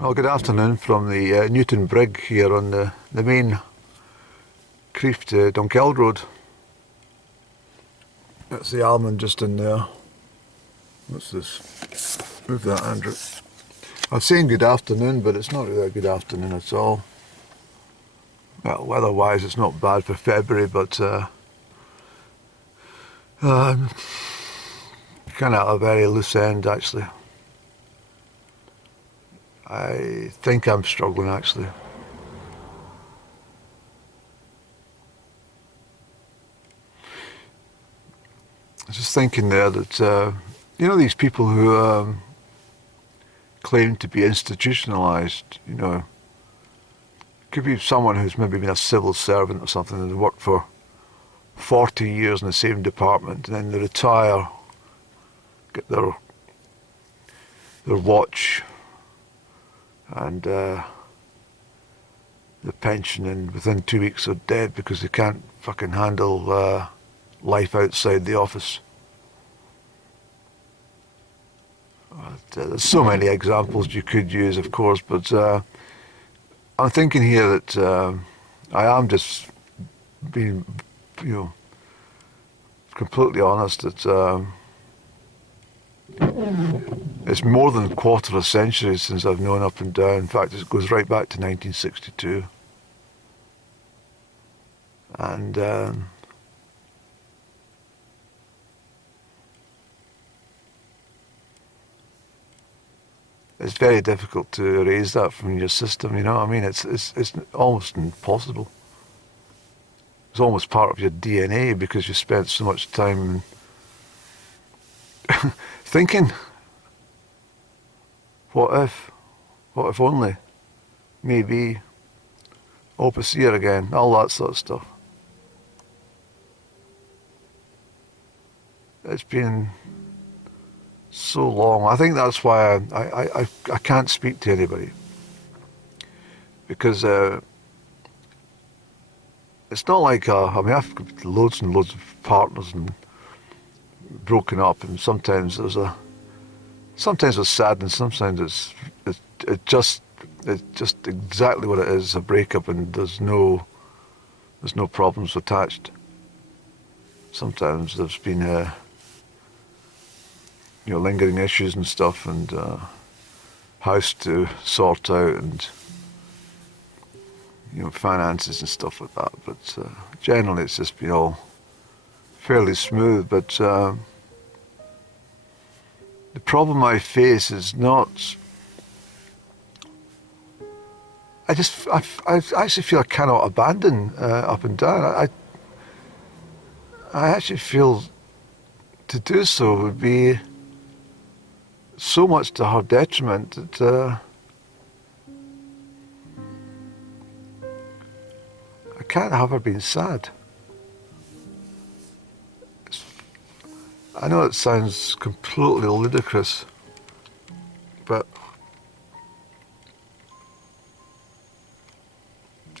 Well, good afternoon from the Newton Brig here on the main Crieff to Dunkeld Road. That's the almond just in there. What's this? Move that, Andrew. I was saying good afternoon, but it's not really a good afternoon at all. Well, weather-wise, it's not bad for February, but kind of at a very loose end, actually. I think I'm struggling, actually. I was just thinking there that, these people who claim to be institutionalised, could be someone who's maybe been a civil servant or something and they worked for 40 years in the same department and then they retire, get their watch and the pension, and within 2 weeks they're dead because they can't fucking handle life outside the office. There's so many examples you could use, of course, but I'm thinking here that I am just being, completely honest that it's more than a quarter of a century since I've known Up and Down. In fact, it goes right back to 1962. And it's very difficult to erase that from your system, you know what I mean? It's almost impossible. It's almost part of your DNA because you spent so much time thinking, what if only, maybe, hope I see her again, all that sort of stuff. It's been so long. I think that's why I can't speak to anybody, because it's not like I've got loads and loads of partners and broken up, and sometimes there's sadness, sometimes it's just exactly what it is, a breakup, and there's no problems attached. Sometimes there's been lingering issues and stuff, and house to sort out, and finances and stuff like that. But generally, it's just been all fairly smooth. But the problem I face is not. I actually feel I cannot abandon Up and Down. I actually feel to do so would be so much to her detriment that I can't have her being sad. I know it sounds completely ludicrous, but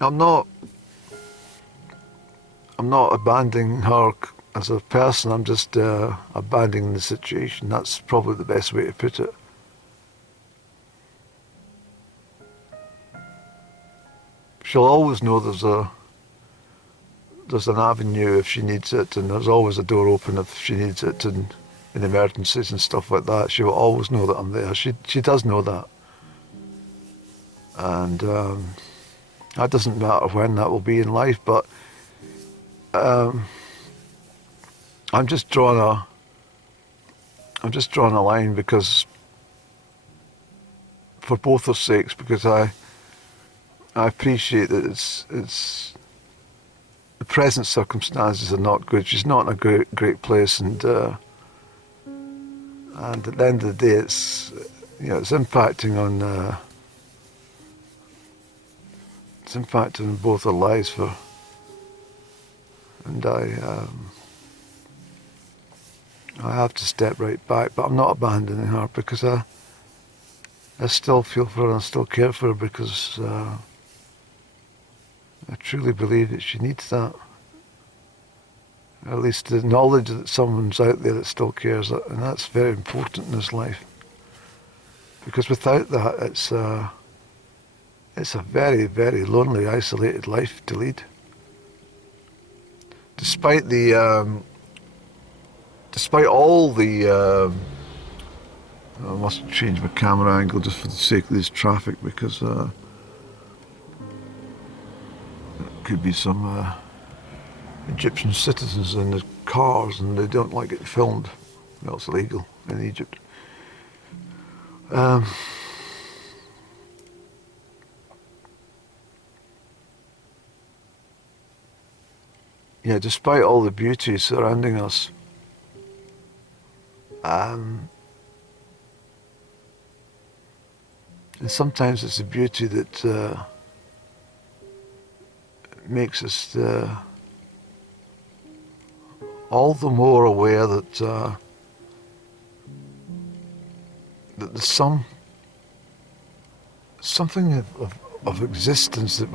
I'm not abandoning her as a person. I'm just abandoning the situation. That's probably the best way to put it. She'll always know there's an avenue if she needs it, and there's always a door open if she needs it, and in emergencies and stuff like that. She will always know that I'm there. She does know that, and that doesn't matter when that will be in life. But I'm just drawing a line, because for both their sakes, because I appreciate that it's the present circumstances are not good. She's not in a great place, and at the end of the day, it's impacting on both their lives and I have to step right back, but I'm not abandoning her, because I still feel for her and I still care for her, because I truly believe that she needs that. At least the knowledge that someone's out there that still cares, and that's very important in this life. because without that, it's a very, very lonely, isolated life to lead. Despite all the, I must change my camera angle just for the sake of this traffic, because it could be some Egyptian citizens in the cars and they don't like it filmed. Well, it's illegal in Egypt. Yeah, despite all the beauty surrounding us, and sometimes it's the beauty that makes us all the more aware that that there's something of existence that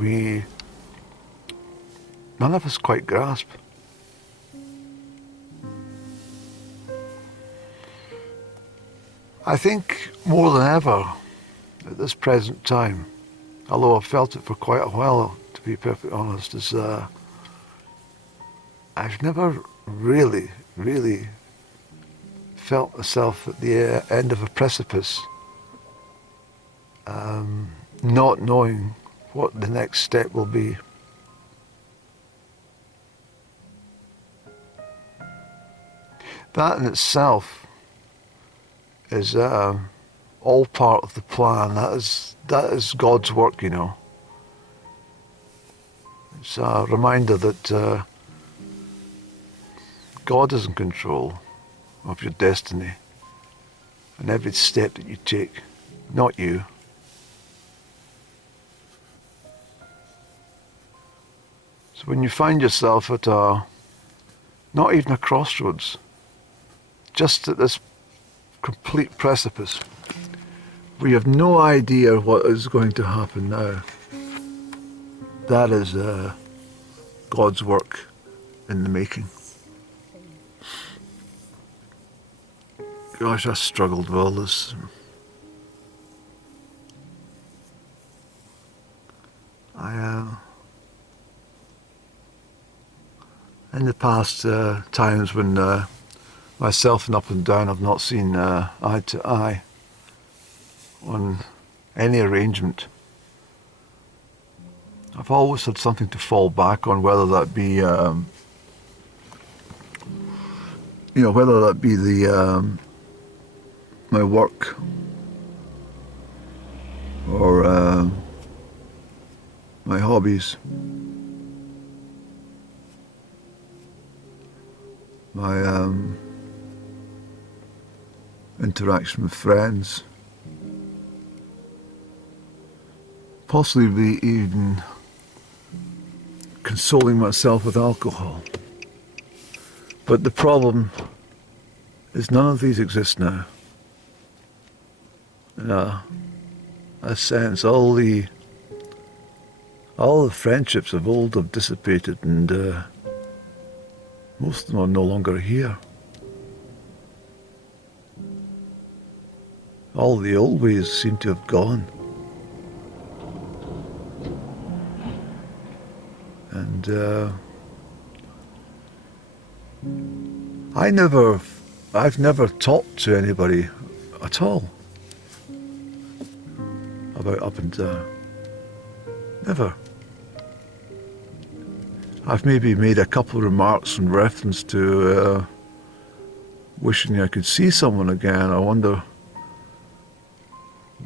none of us quite grasp. I think more than ever at this present time, although I've felt it for quite a while, to be perfectly honest, is I've never really felt myself at the end of a precipice, not knowing what the next step will be. That in itself is all part of the plan. That is God's work, you know. It's a reminder that God is in control of your destiny and every step that you take, not you. So when you find yourself at not even a crossroads, just at this complete precipice, where you have no idea what is going to happen now, that is God's work in the making. Gosh, I struggled with all this. In the past times when myself and Up and Down have not seen eye to eye on any arrangement, I've always had something to fall back on, whether that be my work or my hobbies, my interaction with friends, possibly even consoling myself with alcohol. But the problem is none of these exist now. In a sense, all the friendships of old have dissipated, and most of them are no longer here. All the old ways seem to have gone. And I've never talked to anybody at all about Up and Down. Never. I've maybe made a couple of remarks in reference to wishing I could see someone again. I wonder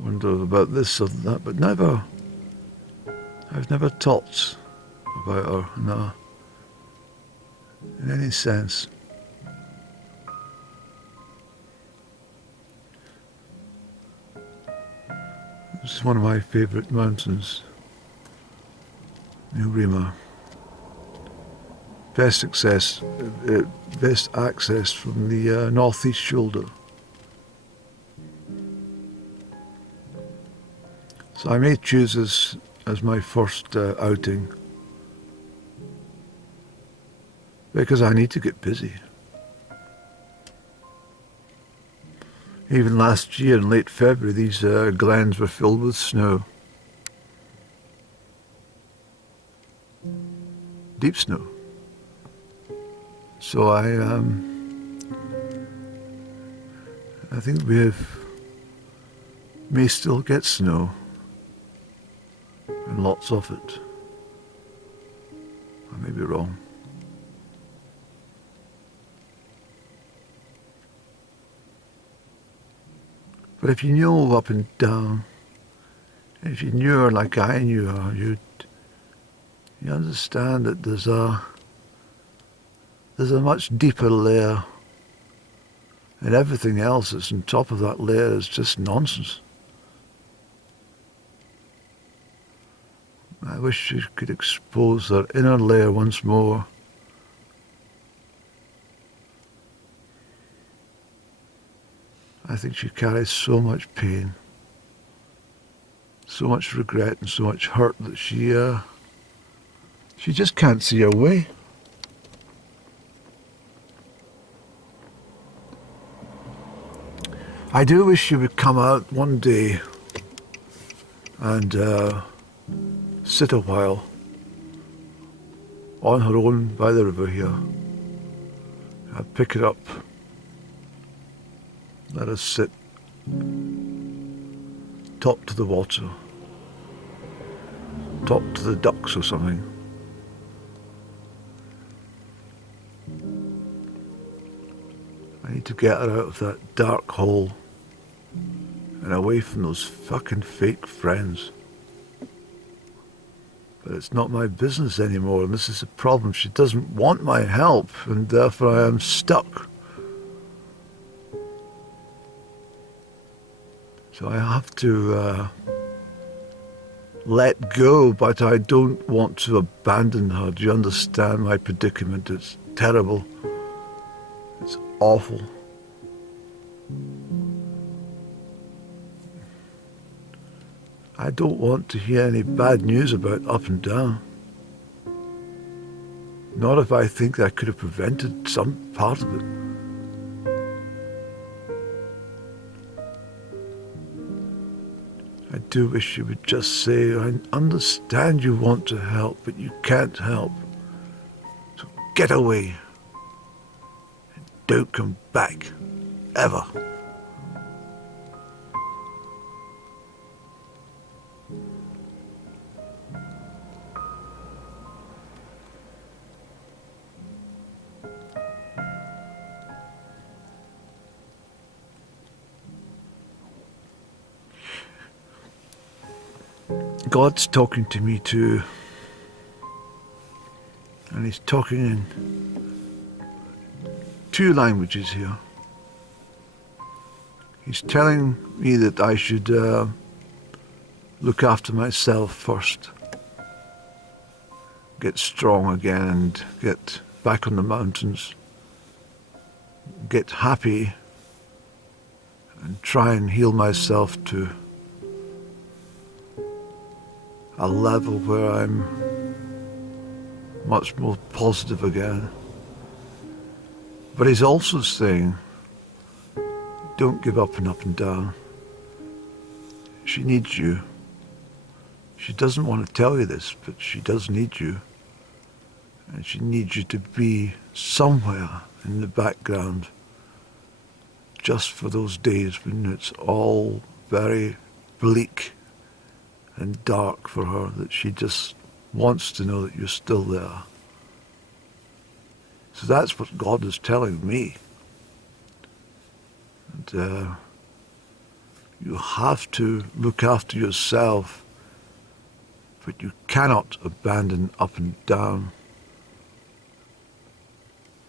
about this or that, but never. I've never talked about her, no, in any sense. This is one of my favourite mountains, New Rima. Best access from the northeast shoulder. So I may choose this as my first outing because I need to get busy. Even last year in late February, these glens were filled with snow. Deep snow. So I think may still get snow, and lots of it. I may be wrong. But if you knew up and down, if you knew her like I knew her, you understand that there's a much deeper layer, and everything else that's on top of that layer is just nonsense. I wish she could expose her inner layer once more. I think she carries so much pain, so much regret and so much hurt that she just can't see her way. I do wish she would come out one day and sit a while on her own by the river here. I'd pick her up, let us sit, talk to the water, talk to the ducks or something. I need to get her out of that dark hole and away from those fucking fake friends. But it's not my business anymore, and this is the problem. She doesn't want my help, and therefore I am stuck. So I have to let go, but I don't want to abandon her. Do you understand my predicament? It's terrible. It's awful. I don't want to hear any bad news about up and down. Not if I think that I could have prevented some part of it. I do wish you would just say, I understand you want to help, but you can't help. So get away. And don't come back. Ever. God's talking to me too, and he's talking in two languages here. He's telling me that I should look after myself first, get strong again and get back on the mountains, get happy and try and heal myself to a level where I'm much more positive again. But he's also saying, don't give up and down. She needs you. She doesn't want to tell you this, but she does need you. And she needs you to be somewhere in the background just for those days when it's all very bleak and dark for her, that she just wants to know that you're still there. So that's what God is telling me. And you have to look after yourself, but you cannot abandon up and down.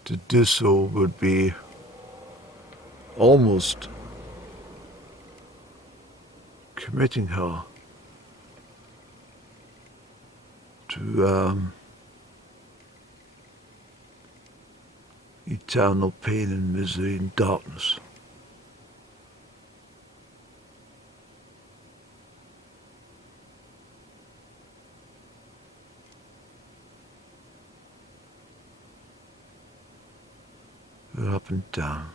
To do so would be almost committing her to eternal pain and misery and darkness. Up and down.